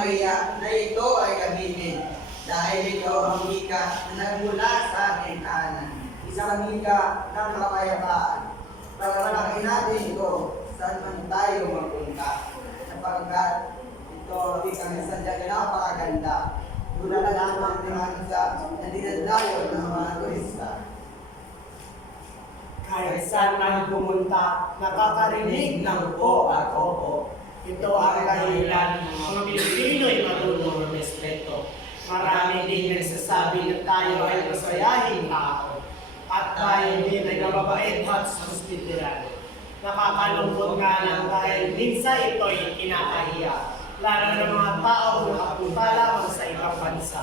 maiya na ito ay gamitin. Dahil ito ang wika na nagmula sa aking kanan. Isang wika ng kapayapaan. Pagkamalaki natin ito, saan man tayo magpunta. Sapagkat ito ang wika na sadyang napakaganda. Mula na lamang ng mga isa na dinadayo ng mga turista. Kahit saan man pumunta, nakakarinig ng o at opo. Ito ang kahilan ng mga Pilipino'y marunong respeto. Marami din nagsasabi na tayo ay masayahing tao. At tayo din ay mababait at hospitable. Nakakalungkot nga lang dahil minsan ito'y kinakahiya. Lalo ng mga tao na nakapunta lamang sa ibang bansa.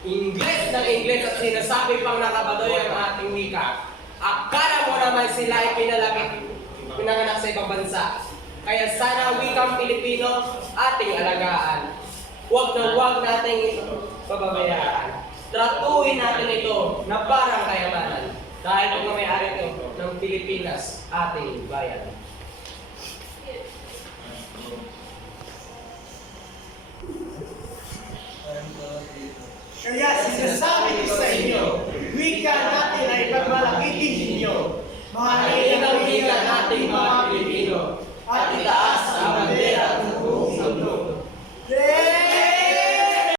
Ingles ng Ingles at sinasabi pang nakabadoy ang ating wika. Akala mo naman sila ay pinanganak sa ibang bansa. Kaya sana ang wikang Pilipino ating alagaan. Huwag na huwag nating pababayaan. Tratuhin natin ito na parang kayamanan. Dahil kung may-ari ito ng Pilipinas, ating bayan. Kaya sinasabi ko sa inyo, wika natin ay pagmalaki din ninyo. Mahalin ang wika nating mga